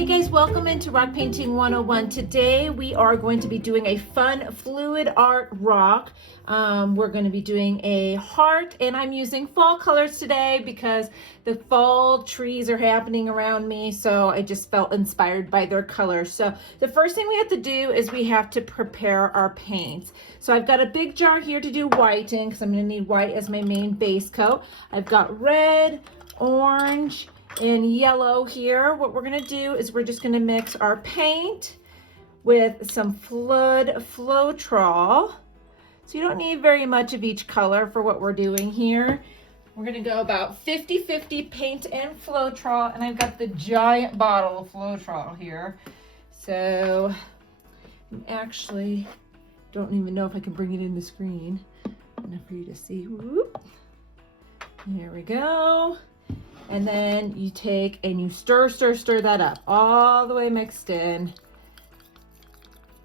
Hey guys, welcome into Rock Painting 101. Today we are going to be doing a fun fluid art rock. We're going to be doing a heart, and I'm using fall colors today because the fall trees are happening around me, so I just felt inspired by their colors. So the first thing we have to do is we have to prepare our paints. So I've got a big jar here to do white in because I'm going to need white as my main base coat. I've got red, orange, and yellow here. What we're going to do is we're just going to mix our paint with some Floetrol. So you don't need very much of each color for what we're doing here. We're going to go about 50-50 paint and Floetrol, and I've got the giant bottle of Floetrol here. So I actually don't even know if I can bring it in the screen enough for you to see. Whoop. There we go. And then you take and you stir that up all the way mixed in.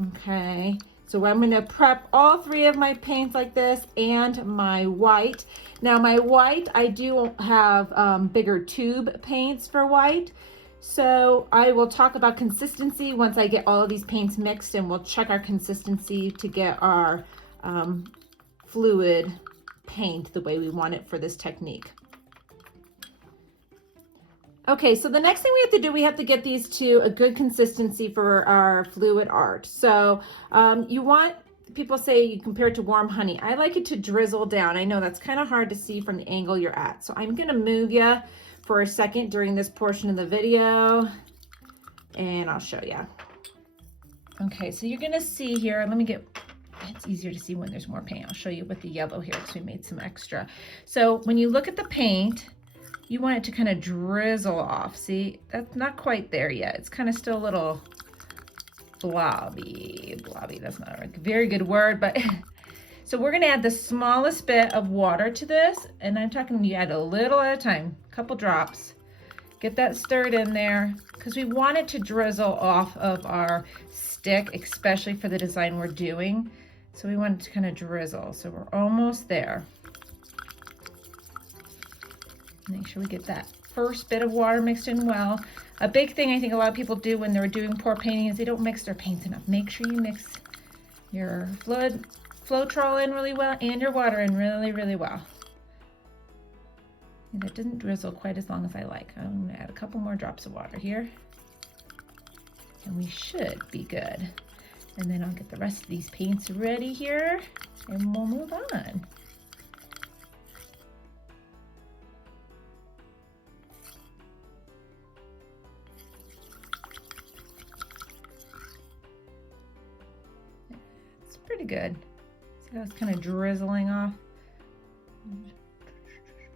Okay, so I'm going to prep all three of my paints like this and my white. Now my white, I do have bigger tube paints for white. So I will talk about consistency once I get all of these paints mixed, and we'll check our consistency to get our fluid paint the way we want it for this technique. Okay, so the next thing we have to do, we have to get these to a good consistency for our fluid art. So you want, people say you compare it to warm honey. I like it to drizzle down. I know that's kind of hard to see from the angle you're at. So I'm gonna move you for a second during this portion of the video, and I'll show you. Okay, so you're gonna see here, let me get, it's easier to see when there's more paint. I'll show you with the yellow here because we made some extra. So when you look at the paint, you want it to kind of drizzle off. See, that's not quite there yet. It's kind of still a little blobby. That's not a very good word, but so we're gonna add the smallest bit of water to this, and I'm talking you add a little at a time, a couple drops. Get that stirred in there because we want it to drizzle off of our stick, especially for the design we're doing. So we want it to kind of drizzle. So we're almost there. Make sure we get that first bit of water mixed in well. A big thing I think a lot of people do when they're doing pour painting is they don't mix their paints enough. Make sure you mix your Floetrol in really well and your water in really, really well. And it doesn't drizzle quite as long as I like. I'm gonna add a couple more drops of water here. And we should be good. And then I'll get the rest of these paints ready here and we'll move on. Pretty good. See how it's kind of drizzling off?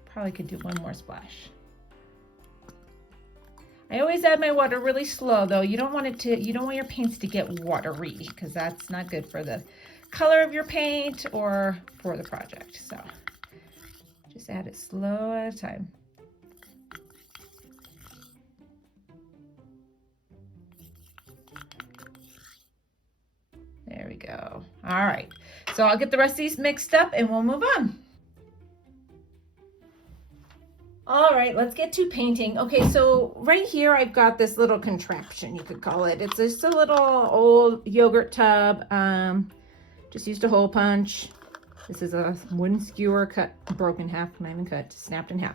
Probably could do one more splash. I always add my water really slow though. You don't want your paints to get watery because that's not good for the color of your paint or for the project. So just add it slow at a time. There we go. All right, so I'll get the rest of these mixed up and we'll move on. All right, let's get to painting. Okay, so right here I've got this little contraption, you could call it. It's just a little old yogurt tub. Just used a hole punch. This is a wooden skewer cut, broken in half, not even cut, snapped in half.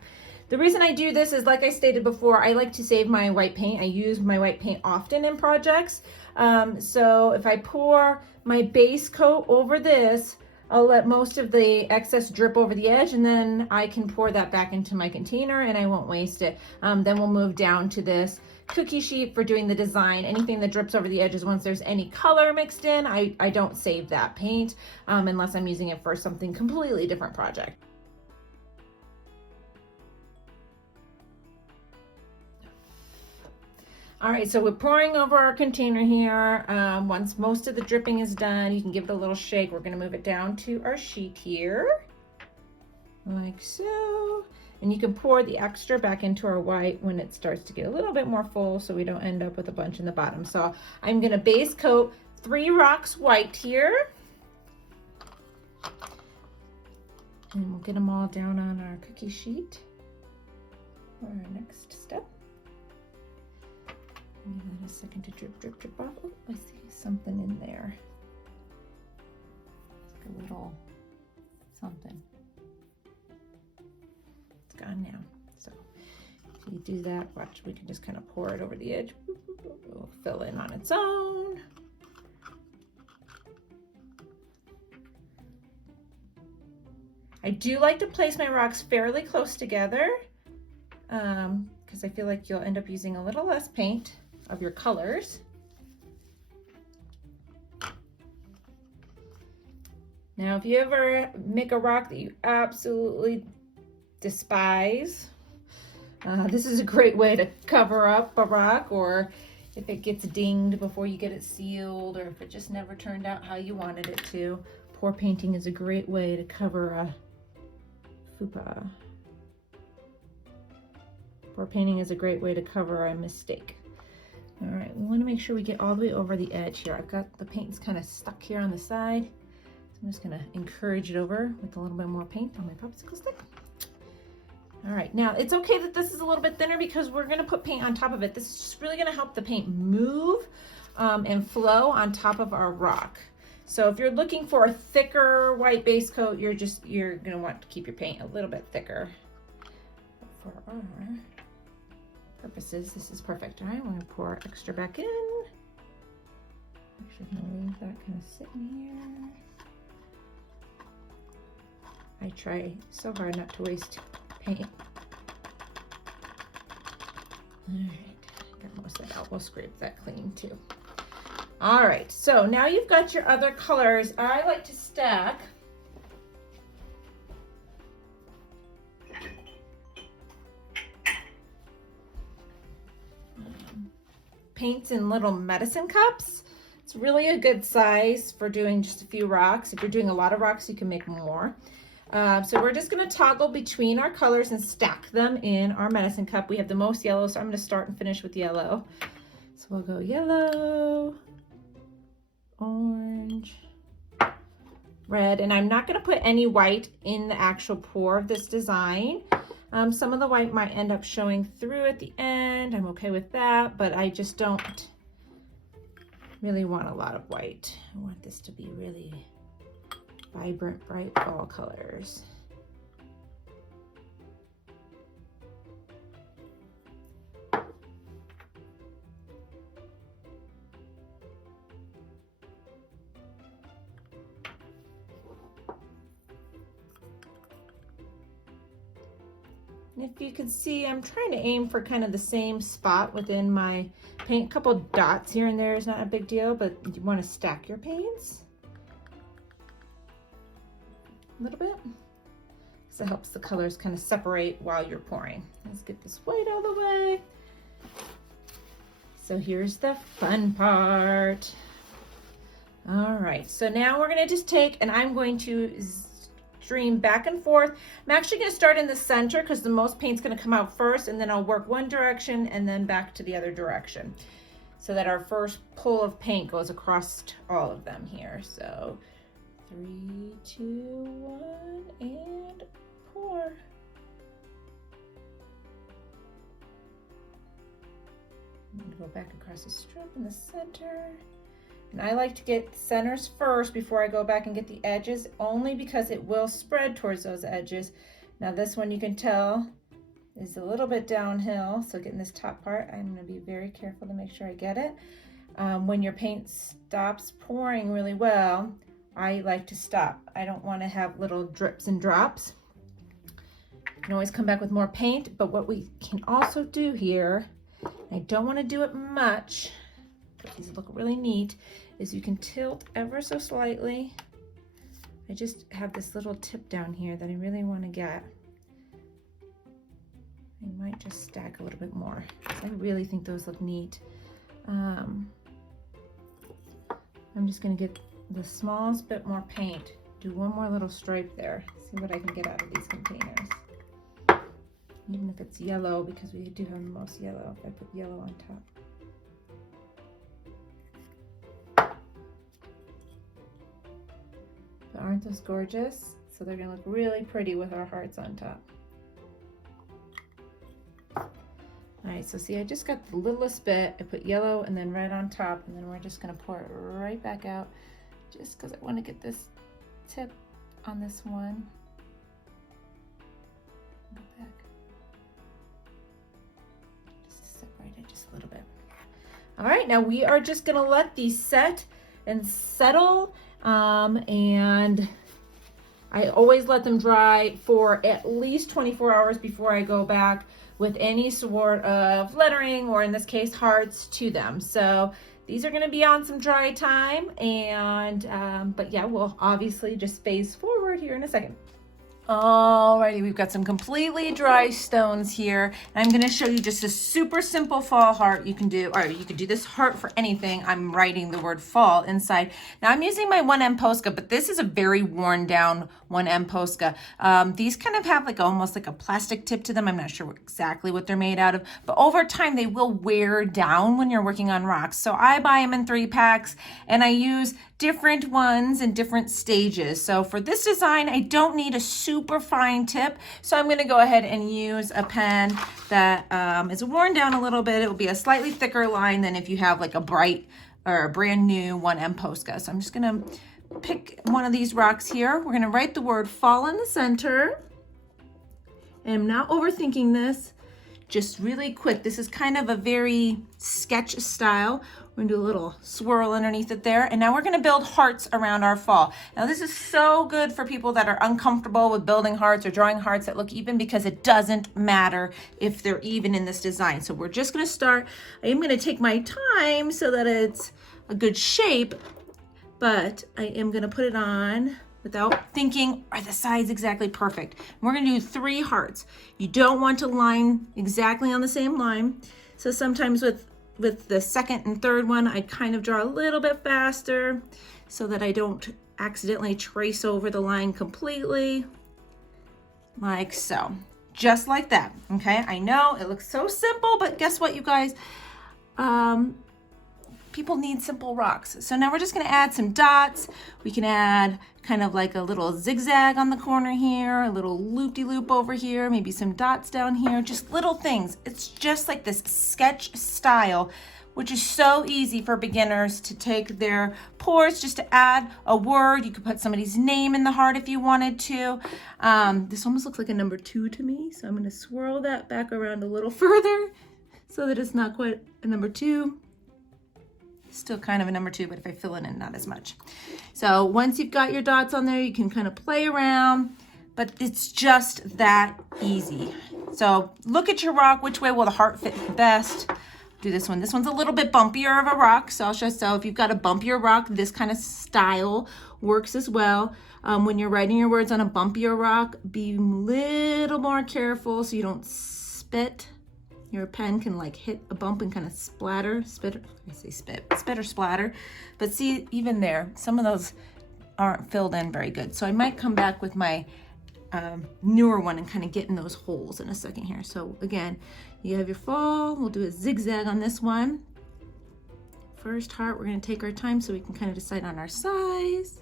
The reason I do this is, like I stated before, I like to save my white paint. I use my white paint often in projects. So if I pour my base coat over this, I'll let most of the excess drip over the edge, and then I can pour that back into my container and I won't waste it. Then we'll move down to this cookie sheet for doing the design. Anything that drips over the edges, once there's any color mixed in, I don't save that paint unless I'm using it for something completely different project. All right, so we're pouring over our container here. Once most of the dripping is done, you can give it a little shake. We're gonna move it down to our sheet here, like so. And you can pour the extra back into our white when it starts to get a little bit more full so we don't end up with a bunch in the bottom. So I'm gonna base coat 3 rocks white here. And we'll get them all down on our cookie sheet for our next step. Give that a second to drip, drip, drip off. Oh, I see something in there. It's like a little something. It's gone now. So if you do that, watch, we can just kind of pour it over the edge. It'll fill in on its own. I do like to place my rocks fairly close together because I feel like you'll end up using a little less paint of your colors. Now, if you ever make a rock that you absolutely despise, this is a great way to cover up a rock, or if it gets dinged before you get it sealed, or if it just never turned out how you wanted it to. Pour painting is a great way to cover a fupa. Pour painting is a great way to cover a mistake. All right, we want to make sure we get all the way over the edge here. I've got the paint's kind of stuck here on the side. So I'm just going to encourage it over with a little bit more paint on my popsicle stick. All right, now it's okay that this is a little bit thinner because we're going to put paint on top of it. This is just really going to help the paint move and flow on top of our rock. So if you're looking for a thicker white base coat, you're going to want to keep your paint a little bit thicker. But for our purposes, this is perfect. All right, we're going to pour extra back in. Actually, I'm going to leave that kind of sitting here. I try so hard not to waste paint. All right, got most of that out. We'll scrape that clean too. All right, so now you've got your other colors. I like to stack paints in little medicine cups. It's really a good size for doing just a few rocks. If you're doing a lot of rocks, you can make more. So we're just going to toggle between our colors and stack them in our medicine cup. We have the most yellow, so I'm going to start and finish with yellow. So we'll go yellow, orange, red, and I'm not going to put any white in the actual pour of this design. Some of the white might end up showing through at the end. I'm okay with that, but I just don't really want a lot of white. I want this to be really vibrant, bright fall colors. And if you can see, I'm trying to aim for kind of the same spot within my paint. A couple dots here and there is not a big deal, but you want to stack your paints a little bit, so it helps the colors kind of separate while you're pouring. Let's get this white out of the way. So here's the fun part. All right, so now we're gonna just take, and I'm going to stream back and forth. I'm actually gonna start in the center because the most paint's gonna come out first, and then I'll work one direction and then back to the other direction, so that our first pull of paint goes across all of them here. So 3, 2, 1, and pour. I'm going to go back across the strip in the center. And I like to get centers first before I go back and get the edges, only because it will spread towards those edges. Now this one, you can tell, is a little bit downhill. So getting this top part, I'm going to be very careful to make sure I get it. When your paint stops pouring really well, I like to stop. I don't want to have little drips and drops. You can always come back with more paint, but what we can also do here, I don't want to do it much, but these look really neat, is you can tilt ever so slightly. I just have this little tip down here that I really want to get. I might just stack a little bit more, because I really think those look neat. I'm just going to get the smallest bit more paint, do one more little stripe there, see what I can get out of these containers. Even if it's yellow, because we do have the most yellow, if I put yellow on top. But aren't those gorgeous? So they're gonna look really pretty with our hearts on top. All right, so see, I just got the littlest bit. I put yellow and then red on top, and then we're just gonna pour it right back out just because I want to get this tip on this one. Go back. Just separate it just a little bit. All right, now we are just gonna let these set and settle, and I always let them dry for at least 24 hours before I go back with any sort of lettering, or in this case, hearts to them. So these are gonna be on some dry time, and but yeah, we'll obviously just phase forward here in a second. Alrighty, we've got some completely dry stones here. And I'm gonna show you just a super simple fall heart you can do, or you could do this heart for anything. I'm writing the word fall inside. Now I'm using my 1M Posca, but this is a very worn down 1M Posca. These kind of have like almost like a plastic tip to them. I'm not sure exactly what they're made out of, but over time they will wear down when you're working on rocks. So I buy them in 3-packs, and I use different ones in different stages. So for this design, I don't need a super fine tip. So I'm gonna go ahead and use a pen that is worn down a little bit. It will be a slightly thicker line than if you have like a bright or a brand new 1M Posca. So I'm just gonna pick one of these rocks here. We're gonna write the word fall in the center. And I'm not overthinking this, just really quick. This is kind of a very sketch style. We're gonna do a little swirl underneath it there. And now we're gonna build hearts around our fall. Now this is so good for people that are uncomfortable with building hearts or drawing hearts that look even, because it doesn't matter if they're even in this design. So we're just gonna start. I am gonna take my time so that it's a good shape, but I am gonna put it on without thinking, are the sides exactly perfect? We're gonna do 3 hearts. You don't want to line exactly on the same line. So sometimes with the second and third one, I kind of draw a little bit faster so that I don't accidentally trace over the line completely, like so. Just like that, okay? I know it looks so simple, but guess what, you guys? People need simple rocks. So now we're just gonna add some dots. We can add kind of like a little zigzag on the corner here, a little loop-de-loop over here, maybe some dots down here, just little things. It's just like this sketch style, which is so easy for beginners to take their pours just to add a word. You could put somebody's name in the heart if you wanted to. This almost looks like a number 2 to me, so I'm gonna swirl that back around a little further so that it's not quite a number 2. Still kind of a number 2, but if I fill it in, not as much. So once you've got your dots on there, you can kind of play around, but it's just that easy. So look at your rock, which way will the heart fit best? Do this one. This one's a little bit bumpier of a rock, so if you've got a bumpier rock, this kind of style works as well. When you're writing your words on a bumpier rock, be a little more careful so you don't spit. Your pen can like hit a bump and kind of splatter, spit or splatter. But see, even there, some of those aren't filled in very good. So I might come back with my newer one and kind of get in those holes in a second here. So again, you have your fall. We'll do a zigzag on this one. First heart, we're gonna take our time so we can kind of decide on our size.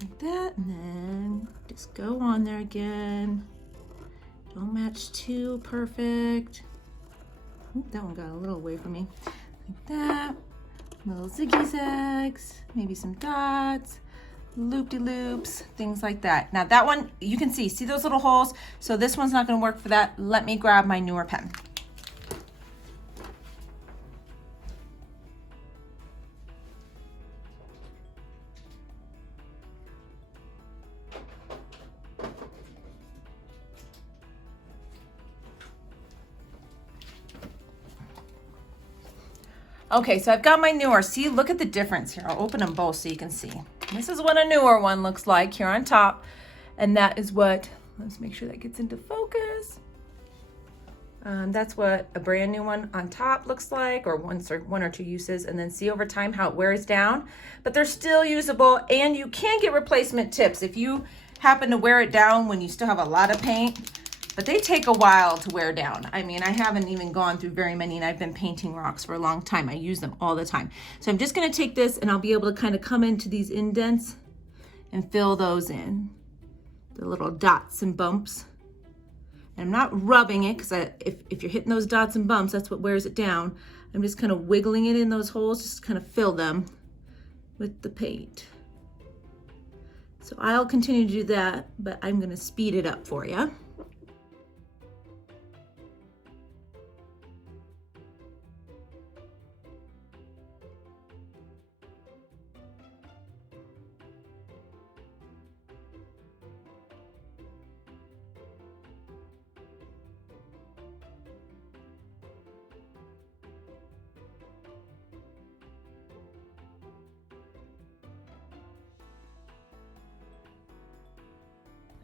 Like that, and then just go on there again. Don't match too perfect. Ooh, that one got a little away from me. Like that. Little ziggy zags, maybe some dots, loop-de-loops, things like that. Now that one, you can see those little holes? So this one's not gonna work for that. Let me grab my newer pen. Okay, so I've got my newer. See, look at the difference here. I'll open them both so you can see. This is what a newer one looks like here on top. And that is what, let's make sure that gets into focus. That's what a brand new one on top looks like, or one or two uses, and then see over time how it wears down. But they're still usable, and you can get replacement tips if you happen to wear it down when you still have a lot of paint. But they take a while to wear down. I mean, I haven't even gone through very many, and I've been painting rocks for a long time. I use them all the time. So I'm just gonna take this and I'll be able to kind of come into these indents and fill those in, the little dots and bumps. And I'm not rubbing it, because if you're hitting those dots and bumps, that's what wears it down. I'm just kind of wiggling it in those holes, just kind of fill them with the paint. So I'll continue to do that, but I'm going to speed it up for you.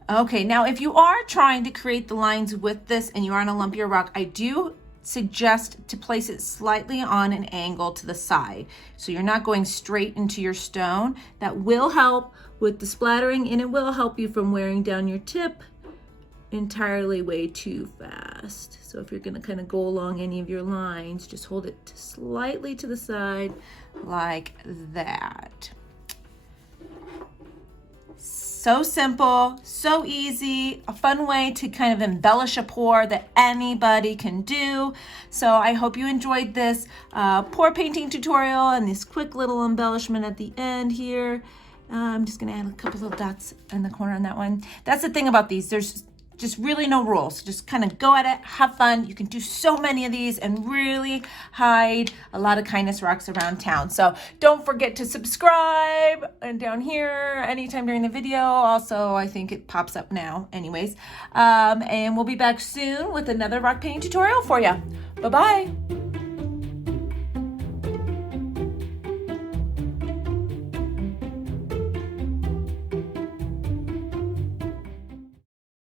Okay, now if you are trying to create the lines with this and you are on a lumpier rock, I do suggest to place it slightly on an angle to the side. So you're not going straight into your stone. That will help with the splattering, and it will help you from wearing down your tip entirely way too fast. So if you're gonna kind of go along any of your lines, just hold it slightly to the side like that. So simple, so easy, a fun way to kind of embellish a pour that anybody can do. So I hope you enjoyed this pour painting tutorial and this quick little embellishment at the end here. I'm just gonna add a couple little dots in the corner on that one. That's the thing about these, there's just really no rules. Just kind of go at it, have fun. You can do so many of these and really hide a lot of kindness rocks around town. So don't forget to subscribe, and down here anytime during the video. Also, I think it pops up now anyways. And we'll be back soon with another rock painting tutorial for you. Bye-bye.